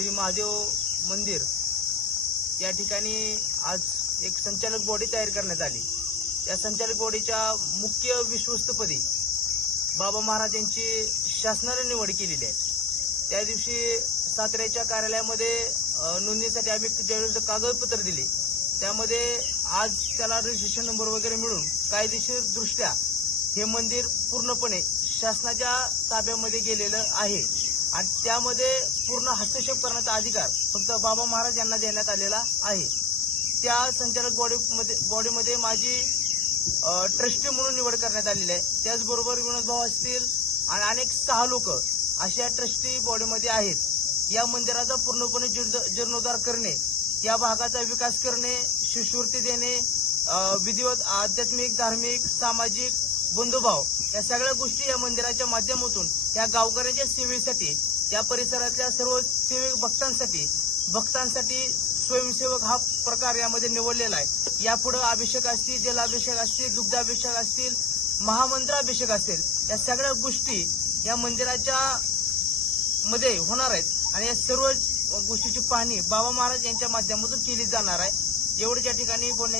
श्री महादेव मंदिर या ठिकाणी आज एक संचालक बॉडी तयार करण्यात आली। या संचालक बॉडीच्या मुख्य विश्वस्तपदी बाबा महाराज यांची शासनाने निवड केलेली आहे। त्या दिवशी साताऱ्याच्या कार्यालयामध्ये नोंदणीसाठी आम्ही ज्यावेळेस कागदपत्र दिले त्यामध्ये आज त्याला रजिस्ट्रेशन नंबर वगैरे मिळून कायदेशीर दृष्ट्या हे मंदिर पूर्णपणे शासनाच्या ताब्यामध्ये गेलेलं आहे आणि त्यामध्ये पूर्ण हस्तक्षेप करण्याचा अधिकार फक्त बाबा महाराज यांना देण्यात आलेला आहे। त्या संचालक बॉडीमध्ये माझी ट्रस्टी म्हणून निवड करण्यात आलेली आहे। त्याचबरोबर विनोद भाऊ असतील आणि अनेक 6 लोक अशा ट्रस्टी बॉडीमध्ये आहेत। या मंदिराचा पूर्णपणे जीर्णोद्धार करणे, या भागाचा विकास करणे, शिष्यवृत्ती देणे, विधिवत आध्यात्मिक धार्मिक सामाजिक बंधुभाव या सगळ्या गोष्टी या मंदिराच्या माध्यमातून या गावकऱ्यांच्या सेवेसाठी, त्या परिसरातल्या सर्व सेवक भक्तांसाठी स्वयंसेवक हा प्रकार यामध्ये निवडलेला आहे। यापुढे अभिषेक असतील, जलाभिषेक असतील, दुग्धाभिषेक असतील, महामंत्राभिषेक असेल, या सगळ्या गोष्टी या मंदिराच्या मध्ये होणार आहेत आणि या सर्व गोष्टीची पाहणी बाबा महाराज यांच्या माध्यमातून केली जाणार आहे। एवढ्या ठिकाणी बोलण्याची